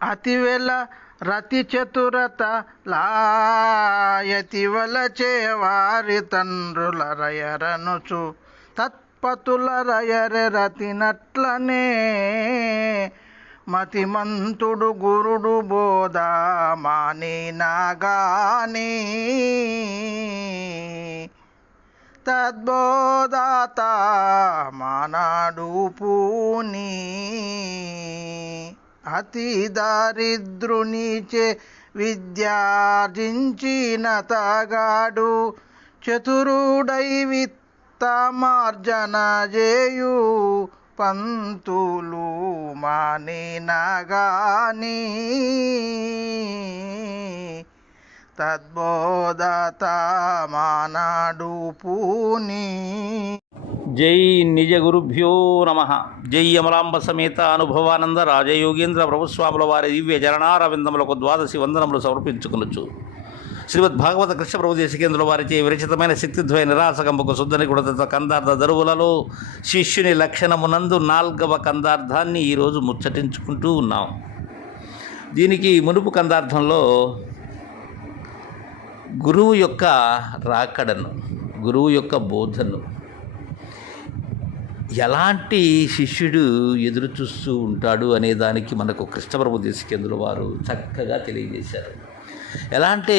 అతివేళ రతి చతురత లాయతివల చేవారి తండ్రుల రయరనుచు తత్పతుల రయరె రతినట్లనే మతిమంతుడు గురుడు బోధ మానినాగాని తద్బోధాత మానాడు పూని. అతి దారిద్రునిచే విద్యార్జించిన తగాడు చతురుడై విత్తమార్జన చేయు పంతులు మానినగాని తద్బోధత మానాడు పూని జై నిజ గురుభ్యో నమ. జై అమలాంబ సమేత అనుభవానంద రాజయోగేంద్ర ప్రభుస్వాముల వారి దివ్య జరణారవిందములకు ద్వాదశి వందనములు సమర్పించుకునొచ్చు శ్రీమద్ భాగవత కృష్ణ ప్రభు దేశికేంద్రుల వారిచే విరచితమైన శక్తిద్వయ నిరాసకంబకు శుద్ధని కుడత కందార్థ దరువులలో శిష్యుని లక్షణమునందు నాల్గవ కందార్థాన్ని ఈరోజు ముచ్చటించుకుంటూ ఉన్నాం. దీనికి మునుపు కందార్థంలో గురువు యొక్క రాకడను గురువు యొక్క బోధను ఎలాంటి శిష్యుడు ఎదురు చూస్తూ ఉంటాడు అనే దానికి మనకు కృష్ణప్రభు దేశికేంద్రుల వారు చక్కగా తెలియజేశారు. ఎలా అంటే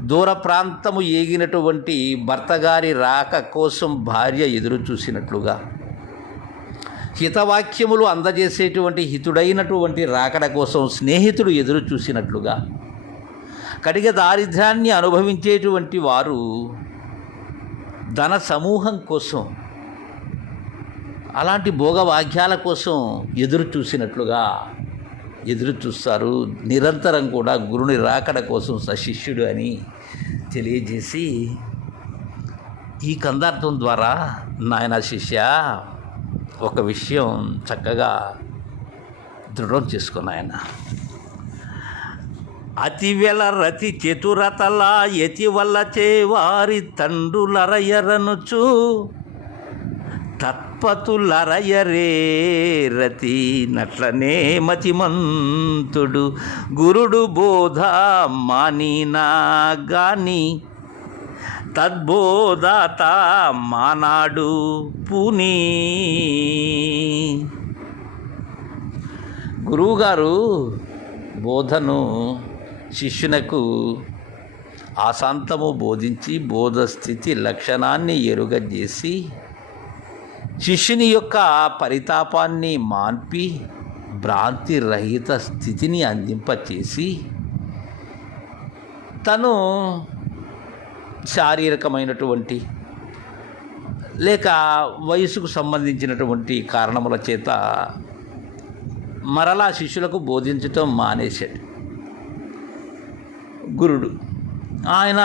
దూర ప్రాంతము ఏగినటువంటి భర్తగారి రాక కోసం భార్య ఎదురు చూసినట్లుగా హితవాక్యములు అందజేసేటువంటి హితుడైనటువంటి రాకడ కోసం స్నేహితుడు ఎదురు చూసినట్లుగా కడిగ దారిద్ర్యాన్ని అనుభవించేటువంటి వారు ధన సమూహం కోసం అలాంటి భోగవాక్యాల కోసం ఎదురు చూసినట్లుగా ఎదురు చూస్తారు. నిరంతరం కూడా గురుని రాకడ కోసం సశిష్యుడు అని తెలియజేసి ఈ కందార్థం ద్వారా నాయన శిష్య ఒక విషయం చక్కగా దృఢం చేసుకున్నాయన అతివెల రతి చతురతలా యతి వల్ల చేవారి తండ్రులరయరనుచు తత్పతులరయరే రతి నట్లనే మతిమంతుడు. గురుడు బోధ మానినా గాని తద్బోధాత మానాడు పుని. గురువుగారు బోధను శిష్యునకు ఆశాంతము బోధించి బోధస్థితి లక్షణాన్ని ఎరుగజేసి శిష్యుని యొక్క పరితాపాన్ని మాన్పి భ్రాంతి రహిత స్థితిని అందింపచేసి తను శారీరకమైనటువంటి లేక వయసుకు సంబంధించినటువంటి కారణముల చేత మరలా శిష్యులకు బోధించటం మానేశాడు. గురుడు. ఆయన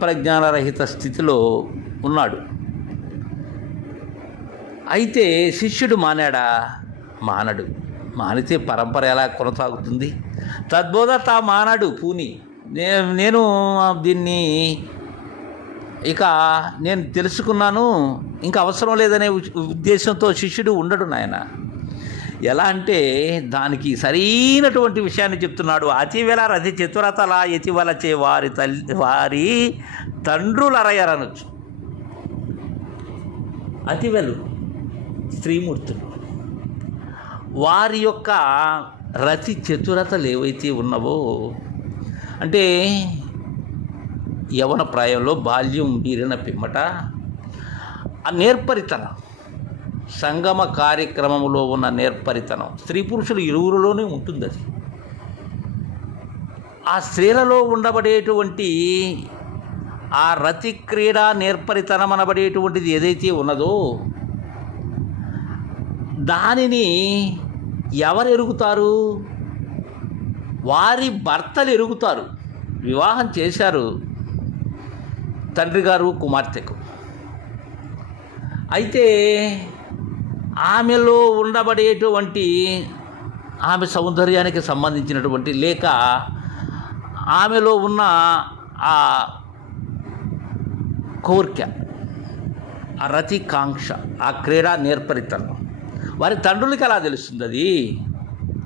ప్రజ్ఞానరహిత స్థితిలో ఉన్నాడు. అయితే శిష్యుడు మానాడా? మానడు. మానితే పరంపర ఎలా కొనసాగుతుంది? తద్బోధ తా మానాడు పూని. నేను దీన్ని ఇక నేను తెలుసుకున్నాను. ఇంకా అవసరం లేదనే ఉద్దేశంతో శిష్యుడు ఉండడు నాయన. ఎలా అంటే దానికి సరైనటువంటి విషయాన్ని చెప్తున్నాడు. అతివెల రతి చతురతల ఎతివలచే వారి తల్లి వారి తండ్రులరయ్యారనొచ్చు అతివెలు స్త్రీమూర్తులు వారి యొక్క రతి చతురతలు ఏవైతే ఉన్నవో? అంటే యవన ప్రాయంలో బాల్యం మీరిన పిమ్మట ఆ నేర్పరితనం సంగమ కార్యక్రమంలో ఉన్న నేర్పరితనం స్త్రీ పురుషులు ఇరువురులోనే ఉంటుంది అది ఆ స్త్రీలలో ఉండబడేటువంటి ఆ రతి క్రీడా నేర్పరితనం అనబడేటువంటిది ఏదైతే ఉన్నదో దానిని ఎవరు ఎరుగుతారు వారి భర్తలు ఎరుగుతారు. వివాహం చేశారు తండ్రి గారు కుమార్తెకు. అయితే ఆమెలో ఉండబడేటువంటి ఆమె సౌందర్యానికి సంబంధించినటువంటి లేక ఆమెలో ఉన్న ఆ కోరిక ఆ రతికాంక్ష ఆ క్రీడా నేర్పరితనం వారి తండ్రులకి ఎలా తెలుస్తుంది అది?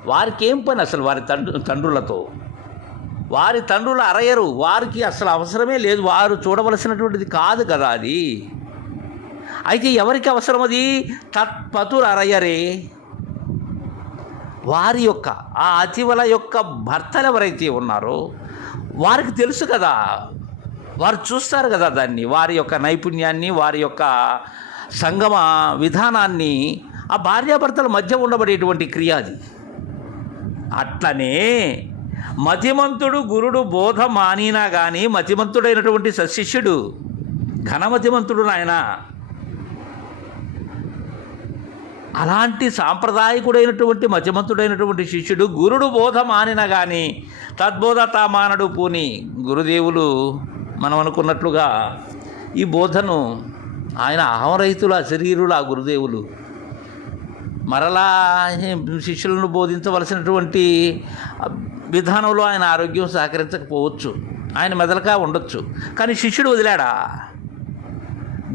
వారికి ఏం పని అసలు వారి తండ్రు తండ్రులతో? వారి తండ్రులు అరయరు వారికి అసలు అవసరమే లేదు వారు చూడవలసినటువంటిది కాదు కదా అది. అయితే ఎవరికి అవసరం అది? తత్పతులు అరయరే. వారి యొక్క ఆ అతివల యొక్క భర్తలు ఎవరైతే ఉన్నారో వారికి తెలుసు కదా. వారు చూస్తారు కదా దాన్ని వారి యొక్క నైపుణ్యాన్ని వారి యొక్క సంగమ విధానాన్ని ఆ భార్యాభర్తల మధ్య ఉండబడేటువంటి క్రియ అది. అట్లనే మతిమంతుడు గురుడు బోధ మానినా కానీ మతిమంతుడైనటువంటి సశిష్యుడు ఘనమతిమంతుడు నాయన. అలాంటి సాంప్రదాయకుడైనటువంటి మతిమంతుడైనటువంటి శిష్యుడు గురుడు బోధ మానిన కానీ తద్బోధ తా మానడు పూని. గురుదేవులు మనం అనుకున్నట్లుగా ఈ బోధను ఆయన అహమరహితుల శరీరులు ఆ గురుదేవులు మరలా శిష్యులను బోధించవలసినటువంటి విధానంలో ఆయన ఆరోగ్యం సహకరించకపోవచ్చు. ఆయన మెదలకా ఉండొచ్చు. కానీ శిష్యుడు వదిలాడా?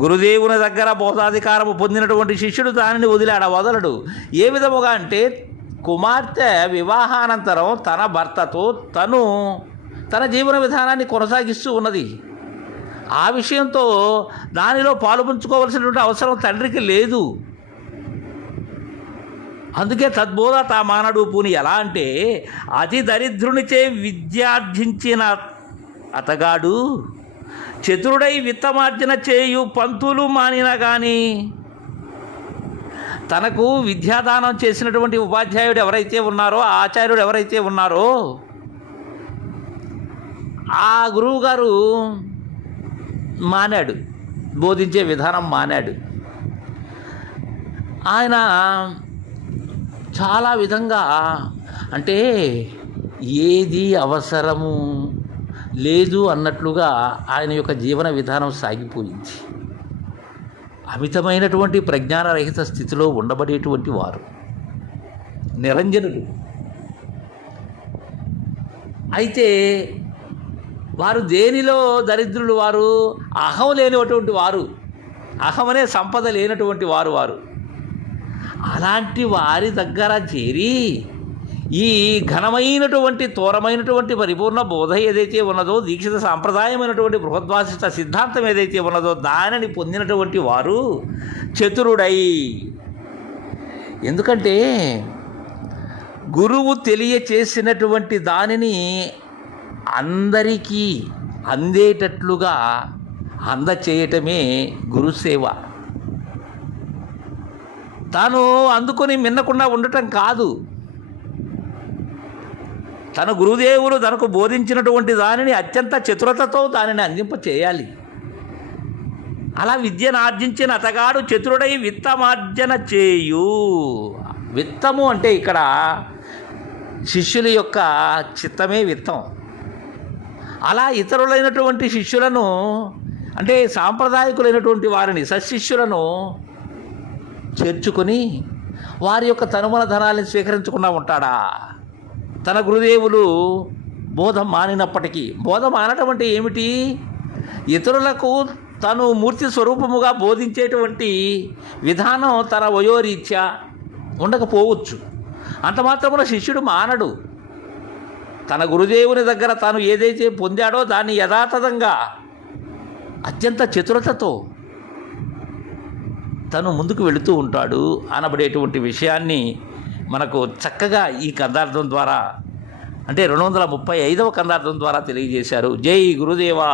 గురుదేవుని దగ్గర బోధాధికారము పొందినటువంటి శిష్యుడు దానిని వదిలాడా? వదలడు. ఏ విధముగా అంటే కుమార్తె వివాహానంతరం తన భర్తతో తను తన జీవన విధానాన్ని కొనసాగిస్తూ ఉన్నది. ఆ విషయంతో దానిలో పాలుపంచుకోవలసినటువంటి అవసరం తండ్రికి లేదు. అందుకే తద్బోధ తా మానడు పూని ఎలా అంటే అతి దరిద్రునిచే విద్యార్థించిన అతగాడు చతురుడై విత్తమార్జన చేయు పంతులు మానిన కానీ తనకు విద్యాదానం చేసినటువంటి ఉపాధ్యాయుడు ఎవరైతే ఉన్నారో ఆచార్యుడు ఎవరైతే ఉన్నారో ఆ గురువుగారు మానాడు బోధించే విధానం మానాడు. ఆయన చాలా విధంగా అంటే ఏది అవసరము లేదు అన్నట్లుగా ఆయన యొక్క జీవన విధానం సాగిపోయింది. అమితమైనటువంటి ప్రజ్ఞానరహిత స్థితిలో ఉండబడేటువంటి వారు. నిరంజనులు. అయితే వారు దేనిలో దరిద్రులు వారు? అహం లేనటువంటి వారు. అహం అనే సంపద లేనటువంటి వారు వారు. అలాంటి వారి దగ్గర చేరి ఈ ఘనమైనటువంటి తోరమైనటువంటి పరిపూర్ణ బోధ ఏదైతే ఉన్నదో దీక్షిత సాంప్రదాయమైనటువంటి బృహద్వాసిత సిద్ధాంతం ఏదైతే ఉన్నదో దానిని పొందినటువంటి వారు చతురుడై. ఎందుకంటే గురువు తెలియచేసినటువంటి దానిని అందరికీ అందేటట్లుగా అందచేయటమే గురుసేవ. తాను అందుకొని మిన్నకుండా ఉండటం కాదు. తన గురుదేవులు తనకు బోధించినటువంటి దానిని అత్యంత చతురతతో దానిని అందింప చేయాలి అలా విద్యను ఆర్జించిన అతగాడు చతురుడై విత్తమార్జన చేయు. విత్తము అంటే ఇక్కడ శిష్యుల యొక్క చిత్తమే విత్తం. అలా ఇతరులైనటువంటి శిష్యులను అంటే సాంప్రదాయకులైనటువంటి వారిని సశిష్యులను చేర్చుకొని వారి యొక్క తనుమల ధనాన్ని స్వీకరించకుండా ఉంటాడా? తన గురుదేవులు బోధం మానినప్పటికీ బోధ మానటం అంటే ఏమిటి? ఇతరులకు తను మూర్తి స్వరూపముగా బోధించేటువంటి విధానం తన వయోరీత్యా ఉండకపోవచ్చు. అంత మాత్రమున శిష్యుడు మానడు. తన గురుదేవుని దగ్గర తాను ఏదైతే పొందాడో దాన్ని యథాతథంగా అత్యంత చతురతతో తను ముందుకు వెళుతూ ఉంటాడు అనబడేటువంటి విషయాన్ని మనకు చక్కగా ఈ కందార్థం ద్వారా అంటే రెండు వందల ముప్పై ఐదవ కందార్థం ద్వారా తెలియజేశారు. జై గురుదేవా!